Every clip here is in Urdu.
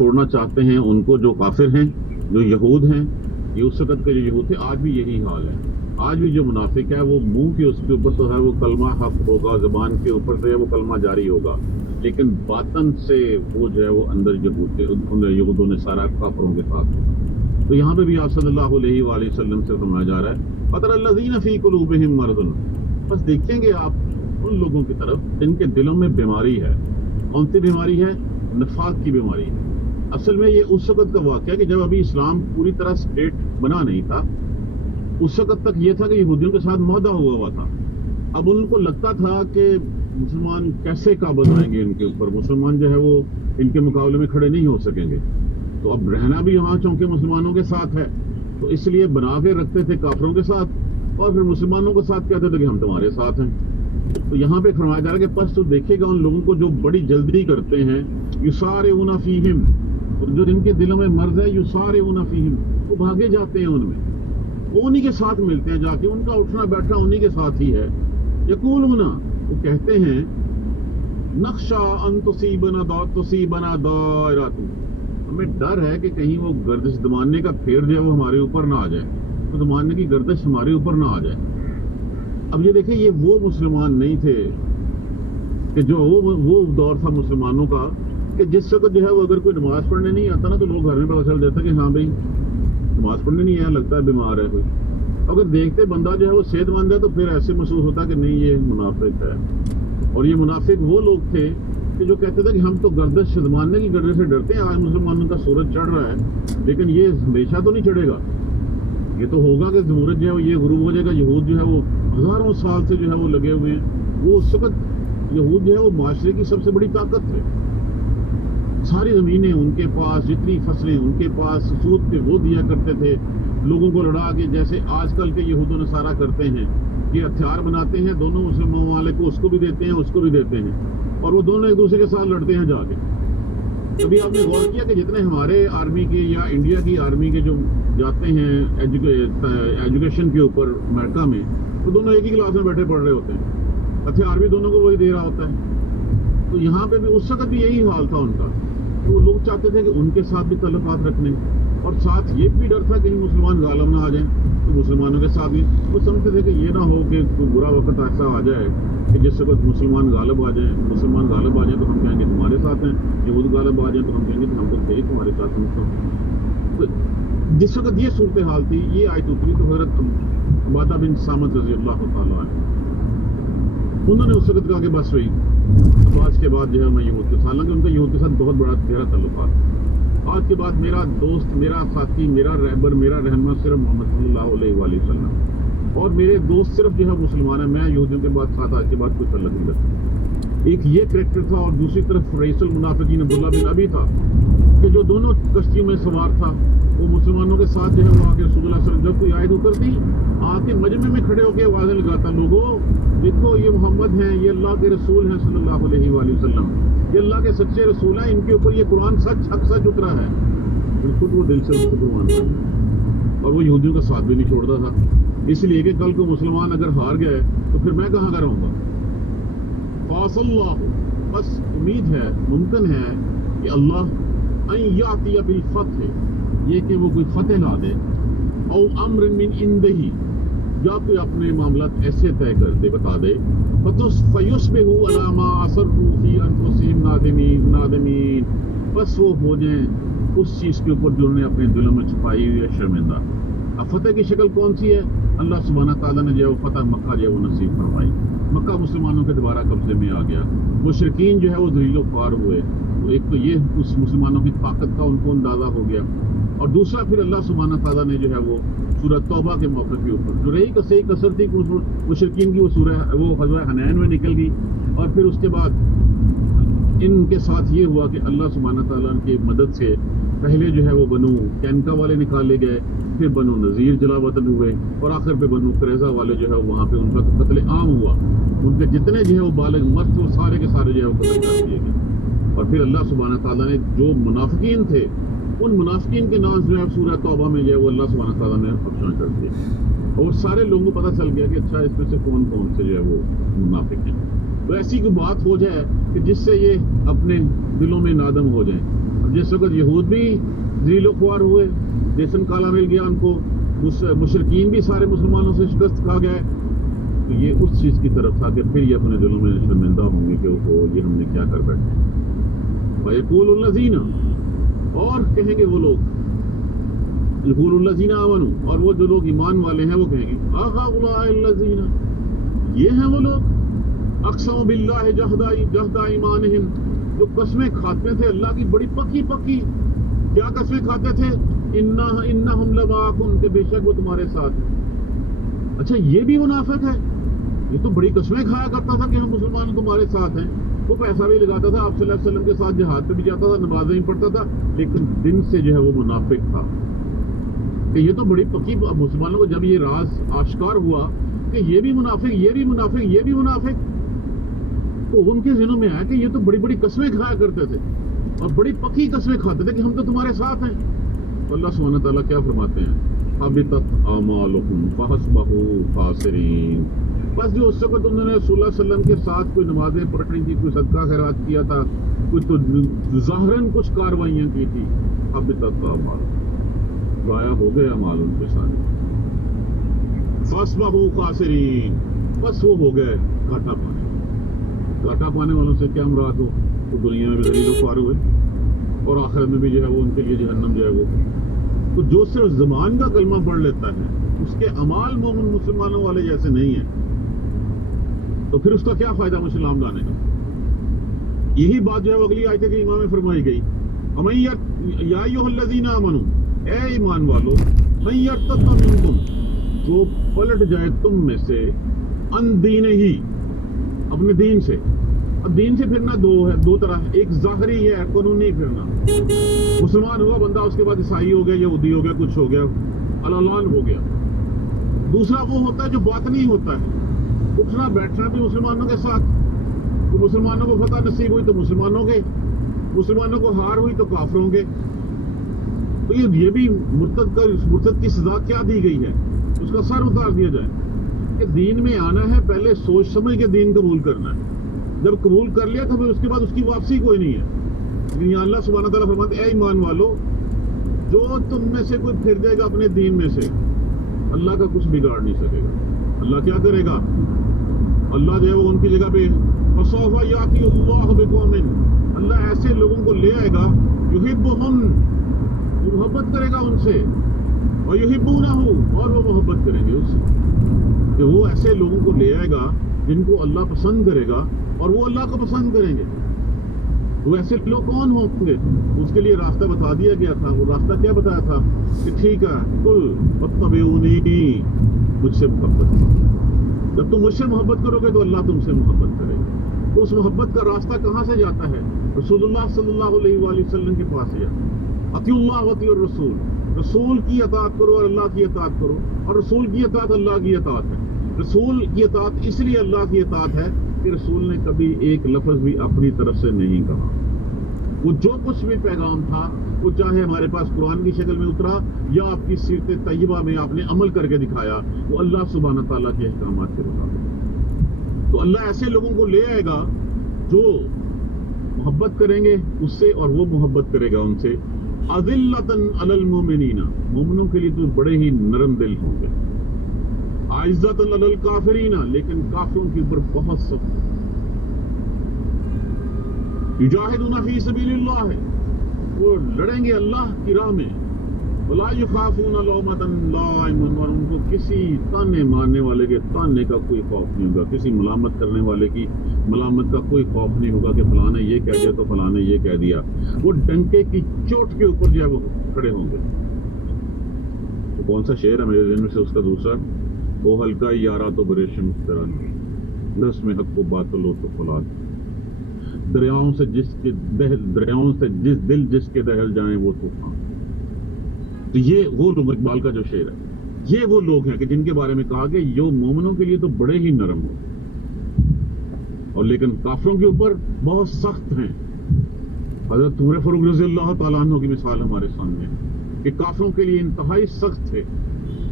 چھوڑنا چاہتے ہیں ان کو جو کافر ہیں، جو یہود ہیں، یہ اس وقت کے جو یہود تھے، آج بھی یہی حال ہے. آج بھی جو منافق ہے وہ منہ کے اس کے اوپر تو ہے وہ کلمہ حق ہوگا، زبان کے اوپر سے وہ کلمہ جاری ہوگا، لیکن باطن سے وہ جو ہے وہ اندر یہود و نصارہ کافروں کے ساتھ ہوگا. تو یہاں پہ بھی آپ صلی اللہ علیہ وآلہ وسلم سے فرمایا جا رہا ہے فَتَرَى الَّذِينَ فِي قُلُوبِهِم مَرْضٌ، بس دیکھیں گے آپ ان لوگوں کی طرف جن کے دلوں میں بیماری ہے. کون سی بیماری ہے؟ نفاق کی بیماری ہے. اصل میں یہ اس وقت کا واقعہ ہے کہ جب ابھی اسلام پوری طرح اسٹیٹ بنا نہیں تھا، اس وقت تک یہ تھا کہ یہودیوں کے ساتھ معاہدہ ہوا تھا. اب ان کو لگتا تھا کہ مسلمان کیسے قابض آئیں گے ان کے اوپر، مسلمان جو ہے وہ ان کے مقابلے میں کھڑے نہیں ہو سکیں گے. تو اب رہنا بھی یہاں چونکہ مسلمانوں کے ساتھ ہے تو اس لیے بنا کے رکھتے تھے کافروں کے ساتھ، اور پھر مسلمانوں کے ساتھ کہتے تھے کہ ہم تمہارے ساتھ ہیں. تو یہاں پہ فرمایا جا رہا ہے کہ پس تو دیکھے گا ان لوگوں کو جو بڑی جلدی کرتے ہیں، یسارعون فیہم، جو جن کے دلوں میں مرض ہے، یسارعون فیہم، وہ بھاگے جاتے ہیں ان میں، وہ انہی کے ساتھ ملتے ہیں جا کے، ان کا اٹھنا بیٹھنا انہی کے ساتھ ہی ہے. یقولون، وہ کہتے ہیں نخشا ان تصیبنا دائرۃ، ہمیں ڈر ہے کہ کہیں وہ گردش زمانے کا پھیر جو ہے وہ ہمارے اوپر نہ آ جائے، تو زمانے کی گردش ہمارے اوپر نہ آ جائے. اب یہ دیکھیں یہ وہ مسلمان نہیں تھے کہ جو وہ دور تھا مسلمانوں کا کہ جس وقت جو ہے وہ اگر کوئی نماز پڑھنے نہیں آتا نا تو لوگ گھر میں پتہ چل جاتا کہ ہاں بھائی نماز پڑھنے نہیں آیا، لگتا ہے بیمار ہے کوئی. اگر دیکھتے بندہ جو ہے وہ صحت مند ہے تو پھر ایسے محسوس ہوتا کہ نہیں یہ منافق ہے. اور یہ منافق وہ لوگ تھے کہ جو کہتے تھے کہ ہم تو گردش زمانے کی گردش سے ڈرتے ہیں، آج مسلمانوں کا سورج چڑھ رہا ہے لیکن یہ ہمیشہ تو نہیں چڑھے گا، یہ تو ہوگا کہ سورج جو ہے وہ یہ غروب ہو جائے گا. یہود جو ہے وہ ہزاروں سال سے جو ہے وہ لگے ہوئے ہیں، وہ اس وقت یہود جو ہے وہ معاشرے کی سب سے بڑی طاقت ہے. ساری زمینیں ان کے پاس، جتنی فصلیں ان کے پاس، سود پہ وہ دیا کرتے تھے لوگوں کو لڑا کے، جیسے آج کل کے یہود و نصارہ کرتے ہیں. یہ ہتھیار بناتے ہیں دونوں مسلم ممالک کو، اس کو بھی دیتے ہیں اس کو بھی دیتے ہیں، اور وہ دونوں ایک دوسرے کے ساتھ لڑتے ہیں جا کے. کبھی آپ نے غور کیا کہ جتنے ہمارے آرمی کے یا انڈیا کی آرمی کے جو جاتے ہیں ایجوکیشن کے اوپر امریکہ میں، وہ دونوں ایک ہی کلاس میں بیٹھے پڑھ رہے ہوتے ہیں، ہتھیار بھی دونوں کو وہی دے رہا ہوتا ہے. تو یہاں پہ بھی اس وقت بھی یہی حال تھا ان کا. تو وہ لوگ چاہتے تھے کہ ان کے ساتھ بھی تعلقات رکھنے، اور ساتھ یہ بھی ڈر تھا کہ مسلمان غالب نہ آ جائیں، تو مسلمانوں کے ساتھ بھی وہ سمجھتے تھے کہ یہ نہ ہو کہ کوئی برا وقت ایسا آ جائے کہ جس وقت مسلمان غالب آ جائیں، مسلمان غالب آ جائیں تو ہم کہیں گے تمہارے ساتھ ہیں، یہود غالب آ جائیں تو ہم کہیں گے کہ ہم تو تھے تمہارے ساتھ ہیں. تو جس وقت یہ صورتحال تھی، یہ آیت اتری تو حضرت عبادہ بن صامت رضی اللہ تعالیٰ عنہ انہوں نے اس وقت کہا کہ بس وہی اب آج کے بعد جو ہے میں یہود کے ساتھ، حالانکہ ان کا یہود کے ساتھ بہت بڑا گہرا تعلقات، آج کے بعد میرا دوست، میرا ساتھی، میرا رہبر، میرا رہنما صرف محمد صلی اللہ علیہ وآلہ وسلم، اور میرے دوست صرف جو ہے مسلمان ہیں، میں یہودیوں کے بعد ساتھ آج کے بعد کوئی تعلق نہیں رکھتا. ایک یہ کریکٹر تھا، اور دوسری طرف رئیس المنافقین عبداللہ بن ابی تھا کہ جو دونوں کشتیوں میں سوار تھا، وہ مسلمانوں کے ساتھ جو ہے وہ آ کے رسول اللہ صلی اللہ علیہ وسلم جب کوئی آیت اترتی آ کے مجمع میں کھڑے ہو کے آوازیں لگاتا، لوگوں دیکھو یہ محمد ہیں، یہ اللہ کے رسول ہیں صلی اللہ علیہ وآلہ وسلم، یہ اللہ کے سچے رسول ہیں، ان کے اوپر یہ قرآن سچ حق سچ اترا ہے. بالکل وہ دل سے اس کو مانتا ہے، اور وہ یہودیوں کا ساتھ بھی نہیں چھوڑتا تھا، اس لیے کہ کل کو مسلمان اگر ہار گئے تو پھر میں کہاں کا رہوں گا. خاص اللہ، بس امید ہے، ممکن ہے کہ اللہ ان یاتی بالفتح، یہ کہ وہ کوئی فتح لا دے، او امر من عنده، یا کوئی اپنے معاملات ایسے طے کر دے، بتا دے، فیصبحوا علی ما اسروا فی انفسہم نادمین، بس وہ ہو جائیں اس چیز کے اوپر جو انہوں نے اپنے دلوں میں چھپائی ہوئی ہے شرمندہ. اب فتح کی شکل کون سی ہے؟ اللہ سبحانہ تعالیٰ نے جو ہے وہ فتح مکہ جو ہے وہ نصیب فرمائی، مکہ مسلمانوں کے دوبارہ قبضے میں آ گیا، مشرکین جو ہے وہ ذلیل و خوار ہوئے. تو ایک تو یہ اس مسلمانوں کی طاقت کا ان کو اندازہ ہو گیا، اور دوسرا پھر اللہ سبحانہ تعالیٰ نے جو ہے وہ سورۃ توبہ کے موقع کے اوپر جو رہی صحیح کثر تھی مشرکین کی، وہ سورہ وہ غزوہ حنین میں نکل گئی، اور پھر اس کے بعد ان کے ساتھ یہ ہوا کہ اللہ سبحانہ تعالیٰ کی مدد سے پہلے جو ہے وہ بنو کینکا والے نکالے گئے، پھر بنو نذیر جلا وطن ہوئے، اور آخر پہ بنو قریظہ والے جو ہے وہاں پہ ان کا قتل عام ہوا، ان کے جتنے جو ہے وہ بالغ مرد وہ سارے کے سارے جو ہے وہ قتل کر دیے گئے. اور پھر اللہ سبحانہ تعالیٰ نے جو منافقین تھے ان منافقین کے نام جو ہے سورہ توبہ میں جو ہے وہ اللہ سبحانہ تعالیٰ نے افشاں کر دیا، اور سارے لوگوں کو پتہ چل گیا کہ اچھا اس میں سے کون کون سے جو ہے وہ منافق ہیں. تو ایسی کوئی بات ہو جائے کہ جس سے یہ اپنے دلوں میں نادم ہو جائیں، اور جس وقت یہود بھی ذلیل و خوار ہوئے، جیسن کالا مل گیا ان کو، مشرکین بھی سارے مسلمانوں سے شکست کھا گئے، تو یہ اس چیز کی طرف تھا کہ پھر یہ اپنے دلوں میں شرمندہ ہوں گے کہ وہ یہ ہم نے کیا کر بیٹھے. وَيَقُولُ الَّذِينَ، اور کہیں گے وہ لوگ، يَقُولُ الَّذِينَ آمَنُوا، اور وہ جو لوگ ایمان والے ہیں وہ کہیں گے أَهَؤُلَاءِ الَّذِينَ، یہ ہیں وہ لوگ اقسموا باللہ جہد ایمانہم، جو قسمیں کھاتے تھے اللہ کی بڑی پکی پکی. کیا قسمیں کھاتے تھے؟ انہم لمعکم، کہ بے شک وہ تمہارے ساتھ ہیں. اچھا یہ بھی منافق ہے، یہ تو بڑی قسمیں کھایا کرتا تھا کہ ہم مسلمان تمہارے ساتھ ہیں، وہ پیسہ بھی لگاتا تھا، آپ صلی اللہ علیہ وسلم کے ساتھ جہاد پہ بھی جاتا تھا، نمازیں بھی پڑھتا تھا، لیکن دن سے جو ہے وہ منافق تھا. کہ یہ تو بڑی پکی. مسلمانوں کو جب یہ راز آشکار ہوا کہ یہ بھی منافق، یہ بھی منافق، یہ بھی منافق، تو ان کے ذہنوں میں آیا کہ یہ تو بڑی بڑی قسمیں کھایا کرتے تھے اور بڑی پکی قسمیں کھاتے تھے کہ ہم تو تمہارے ساتھ ہیں. اللہ سبحانہ تعالیٰ کیا فرماتے ہیں؟ حبطت اعمالهم فحسبه خاسرین. بس جو اس وقت انہوں نے رسول اللہ صلی اللہ علیہ وسلم کے ساتھ کوئی نمازیں پڑھی تھی، کوئی صدقہ خیرات کیا تھا، کوئی تو ظاہراً کچھ کاروائیاں کی تھی، حبطت اعمالهم، ضائع ہو گئے اعمال ان کے سارے. فحسبه خاسرین، بس وہ ہو گئے گھاٹا پانے. گھاٹا پانے والوں سے کیا مراد ہو؟ وہ دنیا میں بھی ذلیل و خوار ہوئے اور آخرت میں بھی جو ہے وہ ان کے لیے جہنم جو ہے وہ. تو جو صرف زبان کا کلمہ پڑھ لیتا ہے اس کے اعمال مومن مسلمانوں والے جیسے نہیں ہیں، تو پھر اس کا کیا فائدہ اسلام لانے کا؟ یہی بات جو ہے وہ اگلی آیت کریمہ میں فرمائی گئی. یا ایھا الذین آمنوا، اے ایمان والو، من یرتد منکم، جو پلٹ جائے تم میں سے، عن دینہ، اپنے دین سے. اب دین سے پھرنا دو طرح ہے، ایک ظاہری ہے قانونی پھرنا، مسلمان ہوا بندہ اس کے بعد عیسائی ہو گیا، یہودی ہو گیا، کچھ ہو گیا، الاعلان ہو گیا. دوسرا وہ ہوتا ہے جو باطنی ہوتا ہے، اٹھنا بیٹھنا بھی مسلمانوں کے ساتھ. تو مسلمانوں کو فتح نصیب ہوئی تو مسلمانوں کے، مسلمانوں کو ہار ہوئی تو کافروں کے. تو یہ بھی مرتد کی سزا کیا دی گئی ہے؟ اس کا سر اتار دیا جائے کہ دین میں آنا ہے، پہلے سوچ سمجھ کے دین قبول کرنا ہے. جب قبول کر لیا تو پھر اس کے بعد اس کی واپسی کوئی نہیں ہے. لیکن یہاں اللہ سبحانہ تعالیٰ فرماتے ہیں اے ایمان والو، جو تم میں سے کوئی پھر جائے گا اپنے دین میں سے، اللہ کا کچھ بگاڑ نہیں سکے گا. اللہ کیا کرے گا؟ اللہ جو ہے وہ ان کی جگہ پہ فَسَوْفَ يَأْتِي اللَّهُ بِقَوْمٍ، اللہ ایسے لوگوں کو لے آئے گا، يُحِبُّهُمْ، وہ محبت کرے گا ان سے، وَيُحِبُّونَهُ، اور وہ محبت کریں گے اس سے. کہ وہ ایسے لوگوں کو لے آئے گا جن کو اللہ پسند کرے گا اور وہ اللہ کو پسند کریں گے. وہ ایسے لوگ کون ہوں گے؟ اس کے لیے راستہ بتا دیا گیا تھا. وہ راستہ کیا بتایا تھا کہ ٹھیک ہے، قُلْ وَاتَّبِعُونِی، مجھ سے محبت کرو. جب تم مجھ سے محبت کرو گے تو اللہ تم سے محبت کرے گا. تو اس محبت کا راستہ کہاں سے جاتا ہے؟ رسول اللہ صلی اللہ علیہ وآلہ وسلم کے پاس سے. اطیعوا اللہ واطیعوا الرسول، رسول کی اطاعت کرو اور اللہ کی اطاعت کرو، اور رسول کی اطاعت اللہ کی اطاعت ہے. رسول کی اطاعت اس لیے اللہ کی اطاعت ہے کہ رسول نے کبھی ایک لفظ بھی اپنی طرف سے نہیں کہا. وہ جو کچھ بھی پیغام تھا، وہ چاہے ہمارے پاس قرآن کی شکل میں اترا یا آپ کی سیرت طیبہ میں آپ نے عمل کر کے دکھایا، وہ اللہ سبحانہ تعالیٰ کے احکامات کے مطابق. تو اللہ ایسے لوگوں کو لے آئے گا جو محبت کریں گے اس سے اور وہ محبت کرے گا ان سے. اذلۃ علی المؤمنین، مومنوں کے لیے تو بڑے ہی نرم دل ہوں گے. عزت علی الکافرین، لیکن کافروں کے اوپر بہت سخت. یجاہدون فی سبیل اللہ، وہ لڑیں گے اللہ کی راہ میں. ولا یخافون لومۃ لائم، اور ان کو کسی تانے مارنے والے کے تانے کا کوئی خوف نہیں ہوگا، کسی ملامت کرنے والے کی ملامت کا کوئی خوف نہیں ہوگا کہ فلاں نے یہ کہہ دیا تو فلاں نے یہ کہہ دیا. وہ ڈنکے کی چوٹ کے اوپر جو ہے وہ کھڑے ہوں گے. تو کون سا شعر ہے میرے ذہن میں سے؟ اس کا دوسرا، وہ ہلکا یارا تو بریشم طرح، رس میں حق و باطل ہو تو فلاد، دریاؤں سے جس دل جس کے دہل جائیں وہ طوفان. تو یہ وہ لوگ، اقبال کا جو شعر ہے، یہ وہ لوگ ہیں کہ جن کے بارے میں کہا کہ یہ مومنوں کے لیے تو بڑے ہی نرم ہو اور لیکن کافروں کے اوپر بہت سخت ہیں. حضرت عمر فاروق رضی اللہ تعالیٰ عنہ کی مثال ہمارے سامنے ہے کہ کافروں کے لیے انتہائی سخت تھے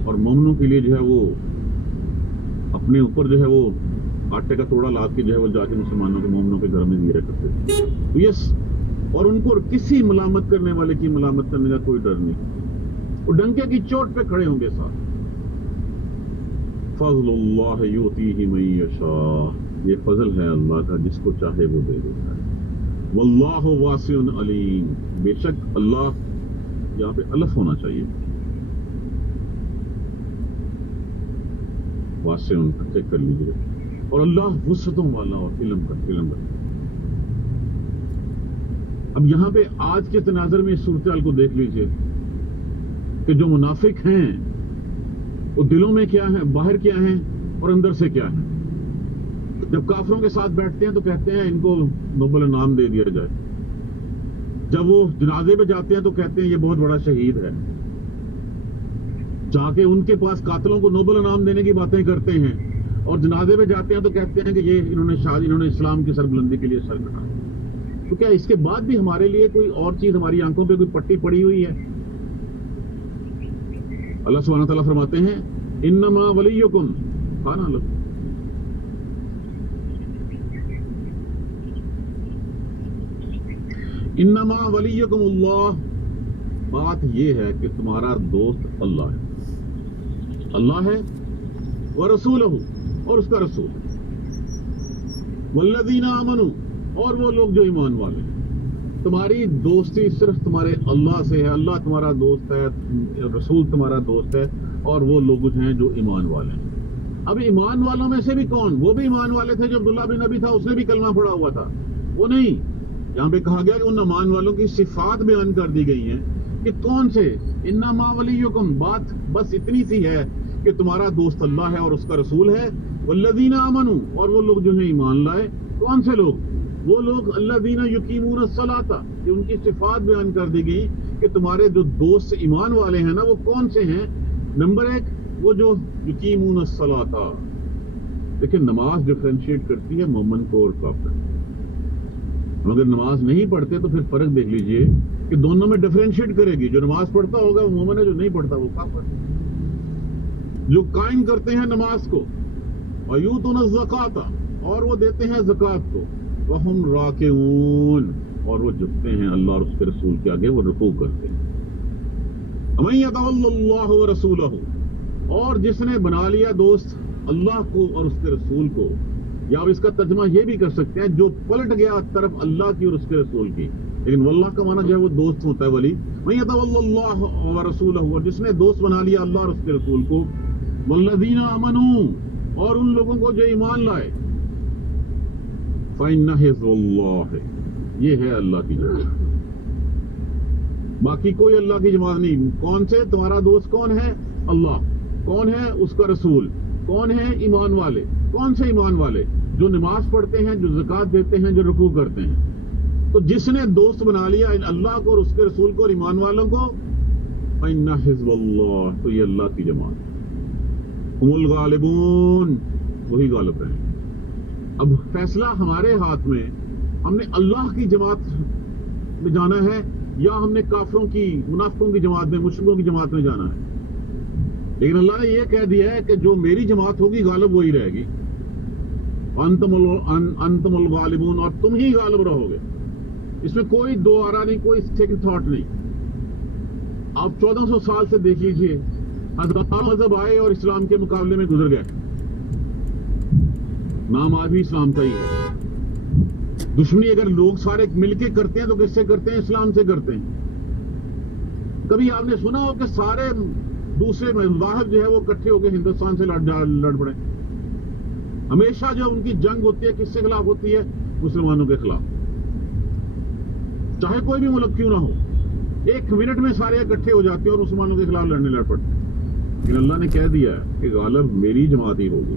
اور مومنوں کے لیے جو ہے وہ اپنے اوپر جو ہے وہ آٹے کا توڑا لاد کے جو ہے وہ جا کے مسلمانوں کے مومنوں کے گھر میں دیا کرتے تھے. تو یہ اور ان کو کسی ملامت کرنے والے کی ملامت کرنے کا کوئی ڈر نہیں، وہ ڈنکے کی چوٹ پہ کھڑے ہوں گے ساتھ۔ فضل اللہ یؤتیہ من یشاء، یہ فضل ہے اللہ کا، جس کو چاہے وہ دے دیتا ہے۔ واللہ واسع علیم، بے شک اللہ، یہاں پہ الف ہونا چاہیے، واسع چیک کر لیجیے، اور اللہ وسعتوں والا اور علم کا علم رکھتا ہے۔ اب یہاں پہ آج کے تناظر میں اس صورتحال کو دیکھ لیجیے کہ جو منافق ہیں وہ دلوں میں کیا ہیں، باہر کیا ہیں، اور اندر سے کیا ہیں۔ جب کافروں کے ساتھ بیٹھتے ہیں تو کہتے ہیں ان کو نوبل انعام دے دیا جائے، جب وہ جنازے پہ جاتے ہیں تو کہتے ہیں یہ بہت بڑا شہید ہے، جا کے ان کے پاس قاتلوں کو نوبل انعام دینے کی باتیں کرتے ہیں، اور جنازے پہ جاتے ہیں تو کہتے ہیں کہ یہ انہوں نے اسلام کی سربلندی کے لیے سر کٹا۔ تو کیا اس کے بعد بھی ہمارے لیے کوئی اور چیز، ہماری آنکھوں پہ کوئی پٹی پڑی ہوئی ہے؟ اللہ سبحانہ تعالیٰ فرماتے ہیں انما ولیکم کھانا لو، انما ولیکم اللہ، بات یہ ہے کہ تمہارا دوست اللہ ہے، اللہ ہے، ورسولہ، اور اس کا رسول، والذین آمنوا، اور وہ لوگ جو ایمان والے ہیں۔ تمہاری دوستی صرف تمہارے اللہ سے ہے، اللہ تمہارا دوست ہے، رسول تمہارا دوست ہے، اور وہ لوگ ہیں جو ایمان والے ہیں۔ اب ایمان والوں میں سے بھی کون؟ وہ بھی ایمان والے تھے، جو عبداللہ بن نبی تھا اس نے بھی کلمہ پڑھا ہوا تھا، وہ نہیں۔ یہاں پہ کہا گیا کہ ان ایمان والوں کی صفات بیان کر دی گئی ہیں کہ کون سے، انما ولیکم، بات بس اتنی سی ہے کہ تمہارا دوست اللہ ہے اور اس کا رسول ہے، والذین آمنوا، اور وہ لوگ جو ہیں ایمان لائے۔ کون سے لوگ؟ وہ لوگ الذین یقیمون الصلاۃ، کہ ان کی صفات بیان کر دی گئی کہ تمہارے جو دوست ایمان والے ہیں نا وہ کون سے ہیں۔ نمبر ایک، وہ جو یقیمون الصلاۃ، لیکن نماز ڈفرینشیٹ کرتی ہے مومن کو اور کافر۔ ہم اگر نماز نہیں پڑھتے تو پھر فرق دیکھ لیجئے کہ دونوں میں ڈفرینشیٹ کرے گی، جو نماز پڑھتا ہوگا وہ مومن ہے، جو نہیں پڑھتا وہ کافر ہے۔ جو قائم کرتے ہیں نماز کو، وَيُؤْتُونَ الزَّكَاةَ، اور وہ دیتے ہیں زکوٰۃ کو، وَهُمْ رَاكِعُونَ، اور وہ جھکتے ہیں اللہ اور اس کے رسول کے آگے، وہ رکوع کرتے ہیں۔ وَمَن يَتَوَلَّ اللَّهَ وَرَسُولَهُ، اور جس نے بنا لیا دوست اللہ کو اور اس کے رسول کو، یا اب اس کا ترجمہ یہ بھی کر سکتے ہیں جو پلٹ گیا طرف اللہ کی اور اس کے رسول کی، لیکن واللہ کا معنی جو ہے وہ دوست ہوتا ہے، ولی۔ وَمَن يَتَوَلَّ اللَّهَ وَرَسُولَهُ، اور جس نے دوست بنا لیا اللہ اور اس کے رسول کو، وَالَّذِينَ آمَنُوا، اور ان لوگوں کو جو ایمان لائے، فَإِنَّ حِزْبَ اللَّهِ، یہ ہے اللہ کی جماعت، باقی کوئی اللہ کی جماعت نہیں۔ کون سے؟ تمہارا دوست کون ہے؟ اللہ۔ کون ہے؟ اس کا رسول۔ کون ہے؟ ایمان والے۔ کون سے ایمان والے؟ جو نماز پڑھتے ہیں، جو زکوٰۃ دیتے ہیں، جو رکوع کرتے ہیں۔ تو جس نے دوست بنا لیا اللہ کو اور اس کے رسول کو اور ایمان والوں کو، فَإِنَّ حِزْبَ اللَّهِ، تو یہ اللہ کی جماعت ہے، هُمُ الْغَالِبُونَ، وہی غالب رہیں۔ اب فیصلہ ہمارے ہاتھ میں، ہم نے اللہ کی جماعت میں جانا ہے یا ہم نے کافروں کی، منافقوں کی جماعت میں، مشرکوں کی جماعت میں جانا ہے۔ لیکن اللہ نے یہ کہہ دیا ہے کہ جو میری جماعت ہوگی غالب وہی رہے گی، انتم الغالبون، اور تم ہی غالب رہو گے۔ اس میں کوئی دو آرا نہیں، کوئی سیکنڈ تھاٹ نہیں۔ آپ 1400 سال سے دیکھ لیجئے، ہزاروں مذہب آئے اور اسلام کے مقابلے میں گزر گئے، نام آج بھی اسلام کا ہی ہے۔ دشمنی اگر لوگ سارے مل کے کرتے ہیں تو کس سے کرتے ہیں؟ اسلام سے کرتے ہیں۔ کبھی آپ نے سنا ہو کہ سارے دوسرے مذاہب جو ہے وہ اکٹھے ہو کے ہندوستان سے لڑ پڑے؟ ہمیشہ جو ان کی جنگ ہوتی ہے کس سے خلاف ہوتی ہے؟ مسلمانوں کے خلاف، چاہے کوئی بھی ملک کیوں نہ ہو۔ ایک منٹ میں سارے اکٹھے ہو جاتے ہیں اور مسلمانوں کے خلاف لڑ پڑتے ہیں۔ لیکن اللہ نے کہہ دیا ہے کہ غالب میری جماعت ہی ہوگی۔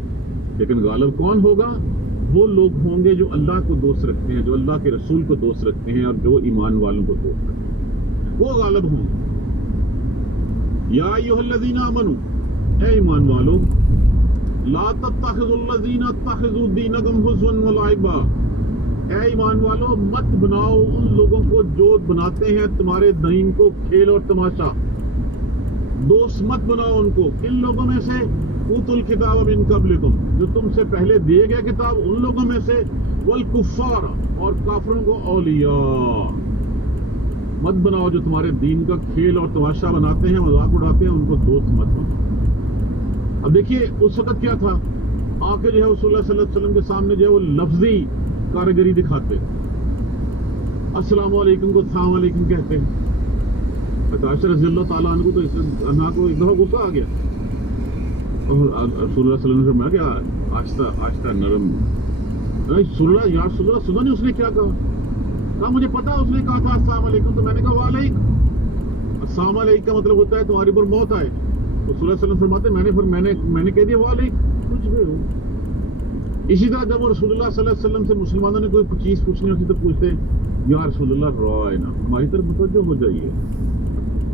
لیکن غالب کون ہوگا؟ وہ لوگ ہوں گے جو اللہ کو دوست رکھتے ہیں، جو اللہ کے رسول کو دوست رکھتے ہیں، اور جو ایمان والوں کو دوست رکھتے ہیں، وہ غالب ہوں گے۔ یا ایھا الذین آمنوا، اے ایمان والو، لا تتخذوا الذین اتخذوا دینکم ہزوا ولعبا، اے ایمان والو مت بناؤ ان لوگوں کو جو بناتے ہیں تمہارے دین کو کھیل اور تماشا، دوست مت بناؤ ان کو۔ کن لوگوں میں سے؟ اوتوا الکتاب من قبلکم، جو تم سے پہلے دیے گئے کتاب ان لوگوں میں سے، والکفار، اور کافروں کو اولیاء۔ مت بناؤ جو تمہارے دین کا کھیل اور تماشا بناتے ہیں، مذاق اڑاتے ہیں، ان کو دوست مت بناؤ۔ اب دیکھیے اس وقت کیا تھا، آ کے جو ہے رسول اللہ صلی اللہ علیہ وسلم کے سامنے جو ہے وہ لفظی کارگری دکھاتے، السلام علیکم کو السلام علیکم کہتے ہیں۔ عائشہ رضی اللہ تعالیٰ عنہ کو تو اس عنہ کو ایک دفعہ غصہ آ گیا، اور رسول اللہ صلی اللہ علیہ وسلم سے میں کیا آہستہ آہستہ نرم، رسول اللہ یا رسول اللہ سنا نہیں اس نے کیا کہا مجھے پتا اس نے کہا تھا السلام علیکم، تو میں نے کہا وعلیکم السلام علیکم کا مطلب ہوتا ہے تمہاری پر موت آئے۔ رسول اللہ صلی اللہ علیہ وسلم فرماتے میں نے کہہ دیا وعلیکم کچھ بھی ہو۔ اسی طرح جب وہ رسول اللہ صلی اللہ علیہ وسلم سے مسلمانوں نے کوئی چیز پوچھنی ہوتی تو پوچھتے یا رسول اللہ رائے نا، ہماری طرف متوجہ ہو جائیے،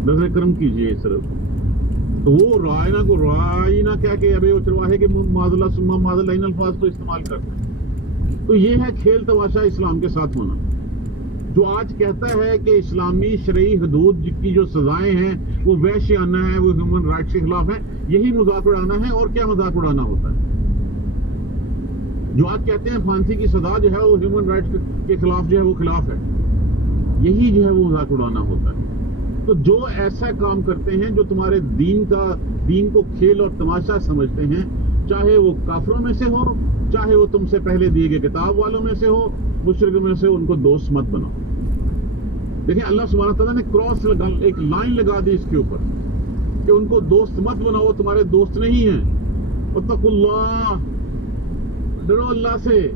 نظر کرم کیجیے صرف۔ تو وہ رائنا کو رائنا کہہ کے ابھی وہ چرواہے کے معاذ اللہ ثم معاذ اللہ ان الفاظ کو استعمال کرتے ہیں۔ تو یہ ہے کھیل تماشا اسلام کے ساتھ ہونا، جو آج کہتا ہے کہ اسلامی شرعی حدود کی جو سزائیں ہیں وہ وحشیانہ ہیں، وہ ہیومن رائٹس کے خلاف ہیں، یہی مذاق اڑانا ہے۔ اور کیا مذاق اڑانا ہوتا ہے؟ جو آج کہتے ہیں پھانسی کی سزا جو ہے وہ ہیومن رائٹس کے خلاف جو ہے وہ خلاف ہے، یہی جو ہے وہ مذاق اڑانا ہوتا ہے۔ تو جو ایسا کام کرتے ہیں جو تمہارے دین کو کھیل اور تماشا سمجھتے ہیں، چاہے وہ کافروں میں سے ہو، چاہے وہ تم سے پہلے دیے گئے کتاب والوں میں سے ہو، مشرکوں میں سے، ان کو دوست مت بناؤ۔ دیکھیں اللہ سبحانہ تعالیٰ نے کراس لگا، ایک لائن لگا دی اس کے اوپر کہ ان کو دوست مت بناؤ، تمہارے دوست نہیں ہیں۔ واتقوا اللہ، ڈرو اللہ سے،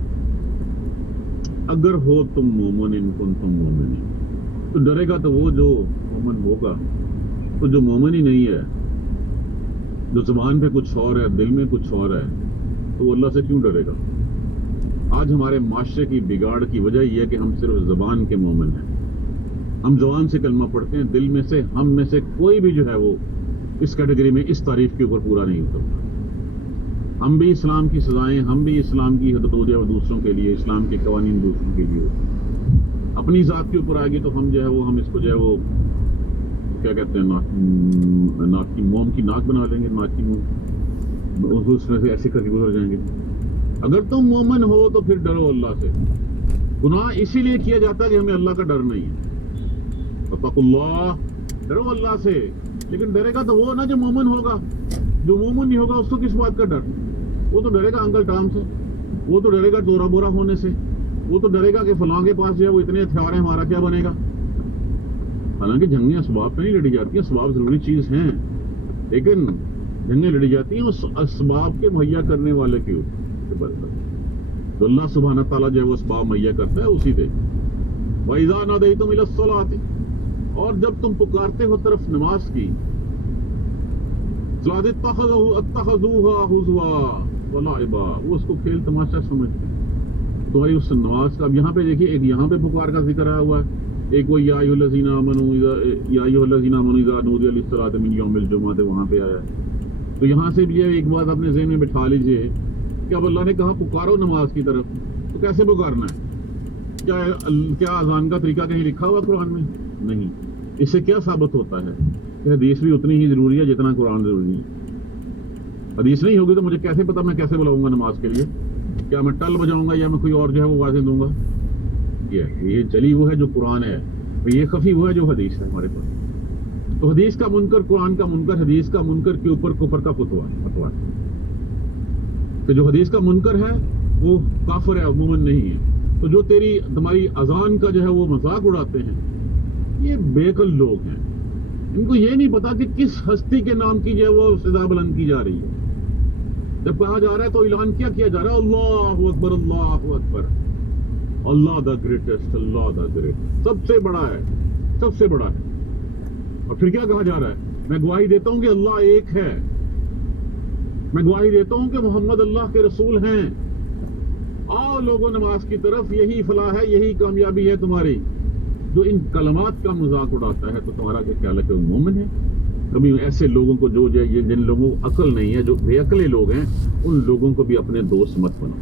اگر ہو تم مومن ان کنتم مومنین۔ تو ڈرے گا تو وہ جو مومن ہوگا، تو جو مومن ہی نہیں ہے، جو زبان پہ کچھ اور ہے دل میں کچھ اور ہے، تو وہ اللہ سے کیوں ڈرے گا؟ آج ہمارے معاشرے کی بگاڑ کی وجہ یہ ہے کہ ہم صرف زبان کے مومن ہیں، ہم زبان سے کلمہ پڑھتے ہیں، دل میں سے ہم میں سے کوئی بھی جو ہے وہ اس کیٹیگری میں اس تعریف کے اوپر پورا نہیں اترتا۔ ہم بھی اسلام کی سزائیں، ہم بھی اسلام کی حدودیں اور دوسروں کے لیے، اسلام کے قوانین دوسروں کے لیے، اپنی ذات کے اوپر آئے گی تو ہم جو ہے وہ ہم اس کو جو ہے وہ کیا کہتے ہیں ناک کی موم کی ناک بنا لیں گے، ناک کی موم اس میں سے ایسے کر کے گزر جائیں گے۔ اگر تم مومن ہو تو پھر ڈرو اللہ سے۔ گناہ اسی لیے کیا جاتا ہے کہ ہمیں اللہ کا ڈر نہیں ہے۔ واتقوا اللہ، ڈرو اللہ سے، لیکن ڈرے گا تو وہ نا جو مومن ہوگا، جو مومن نہیں ہوگا اس کو کس بات کا ڈر؟ وہ تو ڈرے گا انکل ٹام سے، وہ تو ڈرے گا دورہ بورا ہونے سے، وہ تو ڈرے گا کہ فلاں کے پاس جو ہے وہ اتنے ہتھیار ہیں، ہمارا کیا بنے گا؟ حالانکہ جنگیں اسباب پہ نہیں لڑی جاتی ہیں، اسباب ضروری چیز ہیں، لیکن جنگیں لڑی جاتی ہیں اس اسباب کے مہیا کرنے والے کے اوپر۔ تو اللہ سبحانہ تعالیٰ جو ہے وہ اسباب مہیا کرتا ہے اسی سے۔ وَإِذَا نَادَيْتُمْ إِلَى الصَّلَاةِ، اور جب تم پکارتے ہو طرف نماز کی، اتخذوها هزوا ولعبا، وہ اس کو کھیل تماشا سمجھتے ہیں۔ تو اس نماز کا اب یہاں پہ دیکھیے، ایک یہاں پہ پکار کا ذکر آیا ہوا ہے، ایک وہ یا ایھا الذین آمنوا اذا نودی للصلاۃ من یوم الجمعہ وہاں پہ آیا ہے۔ تو یہاں سے بھی ایک بات اپنے ذہن میں بٹھا لیجئے کہ اب اللہ نے کہا پکارو نماز کی طرف، تو کیسے پکارنا ہے؟ کیا اذان کا طریقہ کہیں لکھا ہوا قرآن میں؟ نہیں۔ اس سے کیا ثابت ہوتا ہے کہ حدیث بھی اتنی ہی ضروری ہے جتنا قرآن ضروری ہے۔ حدیث نہیں ہوگی تو مجھے کیسے پتا میں کیسے بلاؤں گا نماز کے لیے؟ کیا میں ٹل بجاؤں گا یا میں کوئی اور جو ہے وہ واضح دوں گا؟ یہ چلی وہ ہے جو قرآن ہے، یہ خفی وہ ہے جو حدیث ہے ہمارے پاس۔ تو حدیث کا منکر قرآن کا منکر، حدیث کا منکر کے اوپر کفر کا فتویٰ ہے کہ جو حدیث کا منکر ہے وہ کافر ہے، مومن نہیں ہے۔ تو جو تمہاری اذان کا جو ہے وہ مذاق اڑاتے ہیں، یہ بے عقل لوگ ہیں، ان کو یہ نہیں پتا کہ کس ہستی کے نام کی جو ہے وہ سزا بلند کی جا رہی ہے۔ جب کہا جا رہا ہے تو اعلان کیا جا رہا ہے، اللہ اکبر اللہ اکبر، اللہ the greatest, Allah the great, سب سے بڑا ہے، سب سے بڑا ہے۔ اور پھر کیا کہا جا رہا ہے؟ میں گواہی دیتا ہوں کہ اللہ ایک ہے، میں گواہی دیتا ہوں کہ محمد اللہ کے رسول ہیں، آؤ لوگوں نماز کی طرف، یہی فلاح ہے، یہی کامیابی ہے تمہاری۔ جو ان کلمات کا مذاق اڑاتا ہے تو تمہارا کیا خیال ہے کہ وہ مومن ہے؟ کبھی ایسے لوگوں کو جو جن لوگوں کو عقل نہیں ہے، جو بے عقلے لوگ ہیں، ان لوگوں کو بھی اپنے دوست مت بناؤ۔